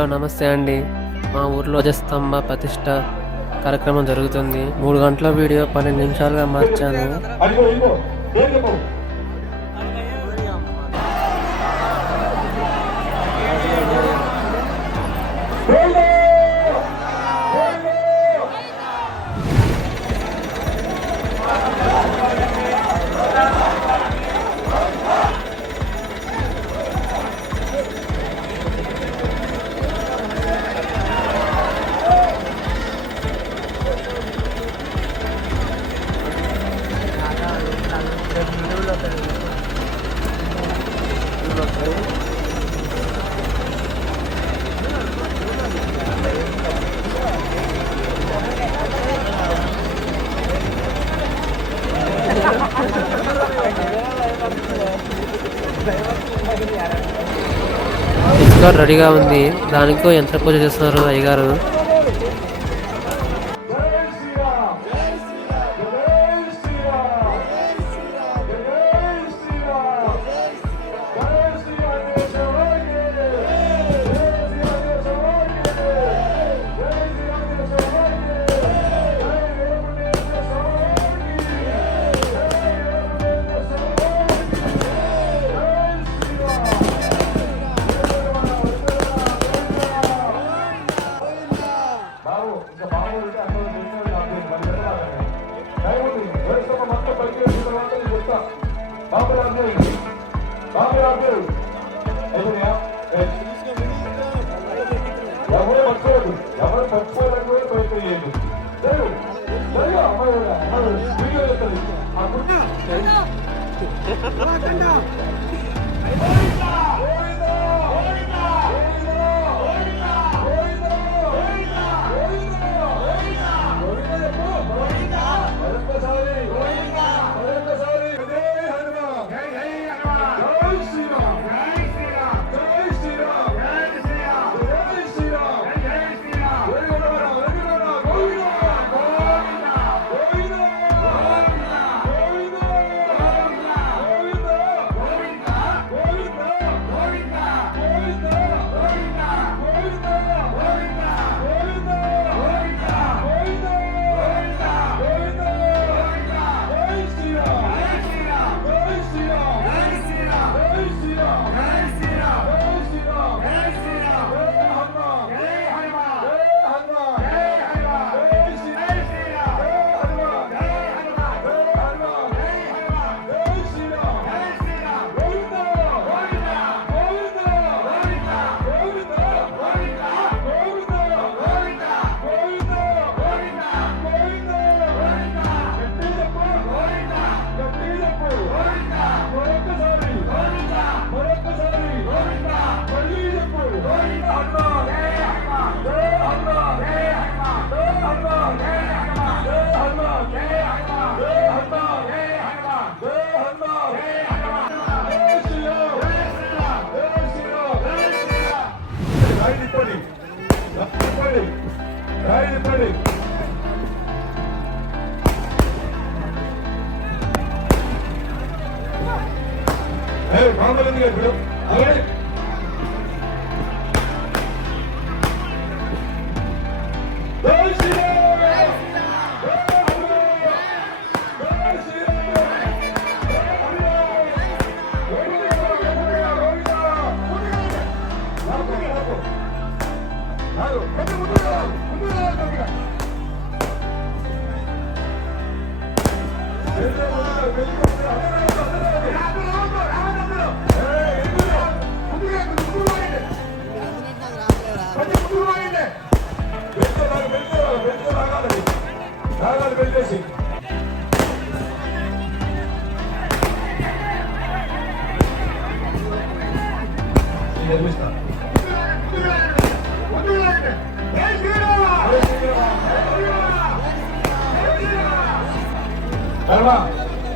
Hello నమస్తే అండి. మా ఊర్లో ధ్వజస్తంభ ప్రతిష్ట కార్యక్రమం జరుగుతుంది. 3 గంటల వీడియో 12 నిమిషాలుగా మార్చాను. ఇసుక రెడీగా ఉంది. దానికో యంత్ర పూజ చేస్తున్నారు అయ్యగారు.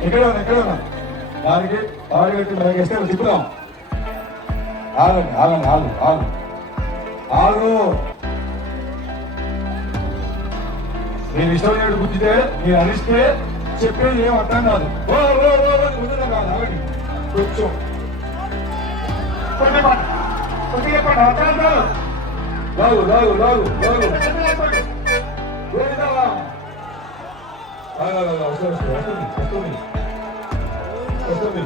ఇక్కడ దానికి పాడుగట్టి మనకి తిప్పుదాం. ఆగండి ఆగండి ఆగు ఆగు ఆగు. నేను ఇష్టం గుర్తితే నేను అరిస్తే చెప్పేది ఏం అర్థం కాదు. ముందుగా కాదు ఆగండి కొంచెం కొద్దిగా అర్థం కాదు. లాగు లాగు లాగు గోవిందా వస్తుంది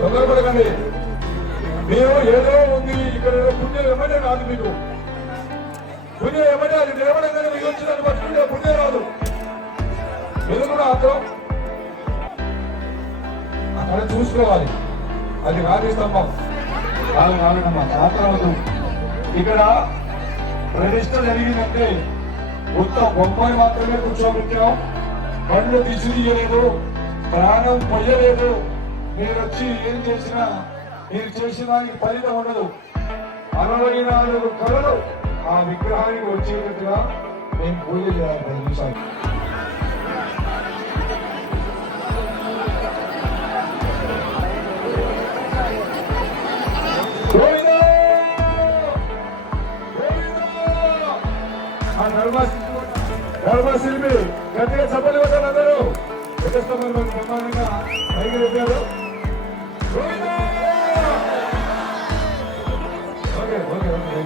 తొందరపడకండి మీరు ఏదో ఉంది ఇక్కడ పుణ్యం ఏమంటే రాదు మీకు పుణ్యం ఏమంటే అది నిలబడంగానే మీకు వచ్చిందని పట్టుకుంటే పుణ్యం రాదు మీరు కూడా అర్థం అక్కడ చూసుకోవాలి అది రాజీ స్తంభం కాదమ్మా శాస్త్రవద్దు ఇక్కడ ప్రతిష్ట జరిగిందంటే మొత్తం బొమ్మని మాత్రమే కూర్చోబెట్టాం కళ్ళు తీసియలేదు ప్రాణం పొయ్యలేదు మీరు వచ్చి ఏం చేసినా మీరు చేసిన దానికి ఫలితం ఉండదు 64 కళలు ఆ విగ్రహానికి వచ్చేటట్టుగా మేము పూజ చేయాలి 10 నిమిషాలు ధర్మశిల్పి గట్టిగా చెప్పలు కొట్టారు అందరూ బ్రహ్మాండంగా పైకి చెప్పారు ఓకే ఓకే ఓకే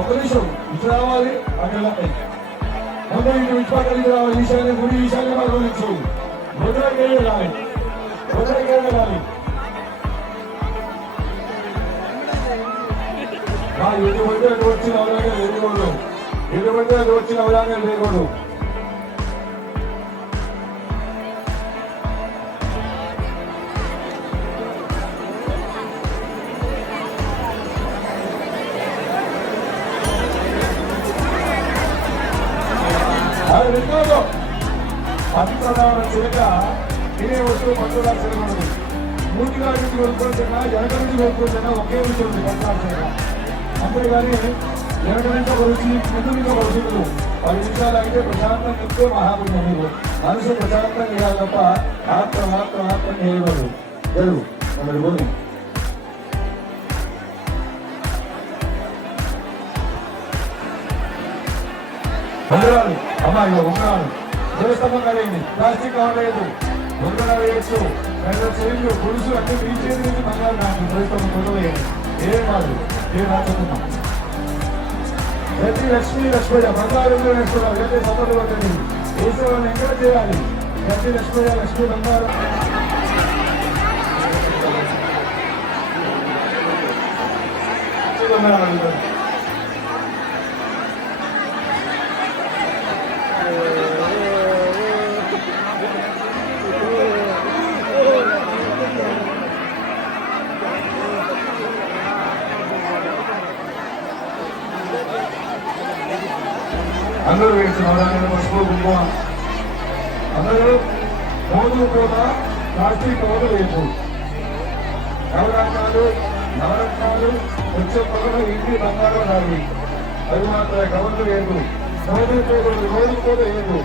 ఒక్క నిమిషం ఇటు రావాలి అక్కడ ముందు ఇటు విశ్వాసానికి రావాలి ఈశాన్య గుడి ఈశాన్య మార్గం నుంచి భద్రకే వెళ్ళాలి భద్రకే వెళ్ళాలి ఎటువంటి అది వచ్చిన అవగాహన లేకూడదు ఎటువంటి అది వచ్చిన అవగాహన లేకూడదు పవిత్రమైన చిలక తినే వస్తువు పట్టుదల చేయకూడదు మూతిగా నుంచి కొనుక్కోవచ్చా వెనక నుంచి కొనుక్కోవచ్చా ఒకే విషయం ఉంది పట్టాల్సిన అంతేగాని వెనక నుంచి ఒక రుచి ముందు నుంచి ఒక రుచి 10 నిమిషాలు అయితే ప్రశాంతం చెప్తే మహాపుణ్యం మీరు మనసు ప్రశాంతం చేయాలి తప్ప ఆత్మ చేయకూడదు జరుగు మరి పోనీ ఉంగరాలు అమ్మా ఇక ఉంగరాలు దేవస్తంభం కలిగింది ప్లాస్టిక్ కావలేదు ఉంగరాలు వేయచ్చు పెద్ద చెల్లు పురుషులు అంటే మీ చేతి నుంచి బంగారు నాకు దేవస్తంభం కొనవేయండి ఏం కాదు ఏం రాసుకున్నాం ప్రతి లక్ష్మీ లక్ష్మయ్య బంగారు లక్ష్మయ్య అయితే సపోర్ట్ కొట్టండి వేసేవాళ్ళని ఎక్కడ చేయాలి ప్రతి లక్ష్మయ్య లక్ష్మీ బంగారు అందరూ వేసిన పసుపు కుంకుమ అందరూ మోదు కూడా ప్లాస్టిక్ కవర్లు వేయకు నవరత్నాలు వచ్చే పొగలు ఇంటి బంగారం రావి అవి మాత్రమే కవర్లు వేయకు రోజు కూడా వేయకు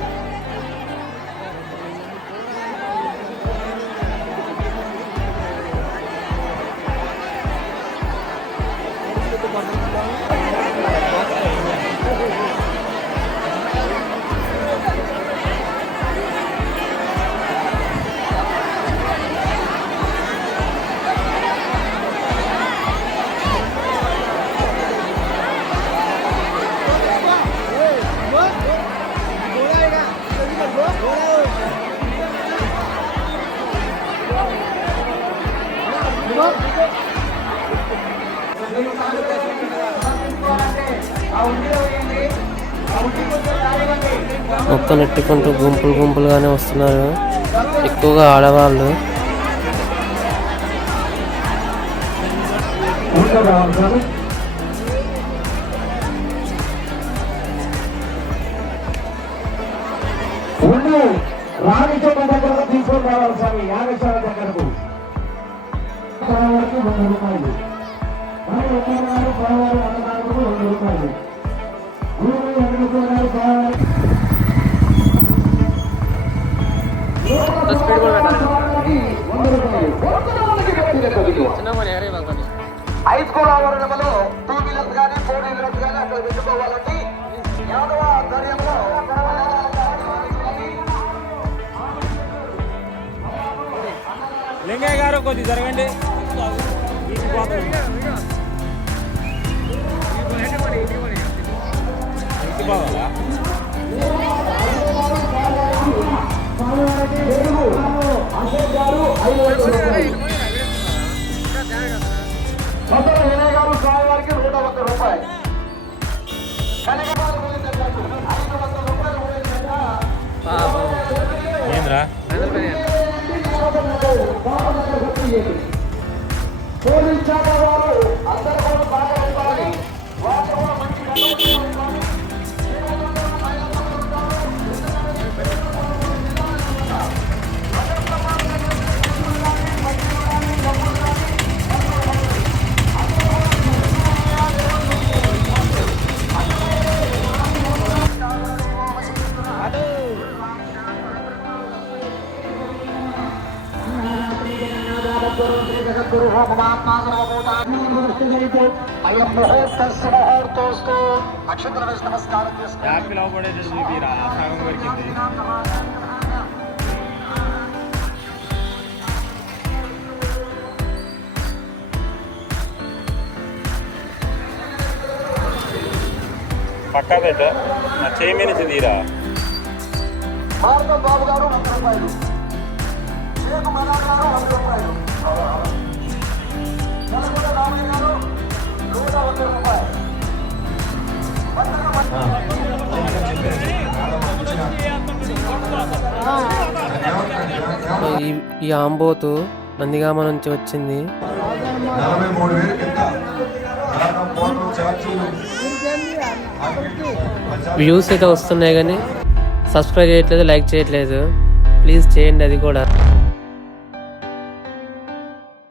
మొత్తం నెట్టుకుంటూ గుంపులుగానే వస్తున్నారు, ఎక్కువగా ఆడవాళ్ళు. గోపాల స్వామి యాగశాల దగ్గరకు స్వామివారికి 100 రూపాయలు. మరి ఉత్తరాలు స్వామివారి అన్నదానకు 100 రూపాయలు. గురువు వెంకటేశ్వర గారు స్వామివారికి హై స్కూల్ ఆవరణలో 2 వీలర్స్ కానీ 4 వీలర్స్ కానీ అక్కడ పెట్టుకోవాలండి. యాదవ ఆధ్వర్యంలో లింగయ్య గారు కొద్ది జరగండి. పోవాలా మొదట వినయ్ గారు స్వామివారికి 101 రూపాయలు. ఏంద్రా పోలీస్ శాఖ వారు అందరూ కూడా బాగా ఇవ్వాలి. వాళ్ళు కూడా మంచి నమస్కారం చేసుకోండి. యాపిల్ అవబడేది చూపిరా సగం వరకింది. పక్కా పెట్ట నా చేయి మీద తీరా. భారత బాబు గారు 100 రూపాయలు. షేక్ మనార్ గారు 100 రూపాయలు. నల్గొండ రామయ్య గారు 101 రూపాయలు. ఈ ఆంబోతు నందిగామ నుంచి వచ్చింది. 43,000 కింద వ్యూస్ అయితే వస్తున్నాయి కానీ సబ్స్క్రైబ్ చేయట్లేదు, లైక్ చేయట్లేదు. ప్లీజ్ చేయండి అది కూడా.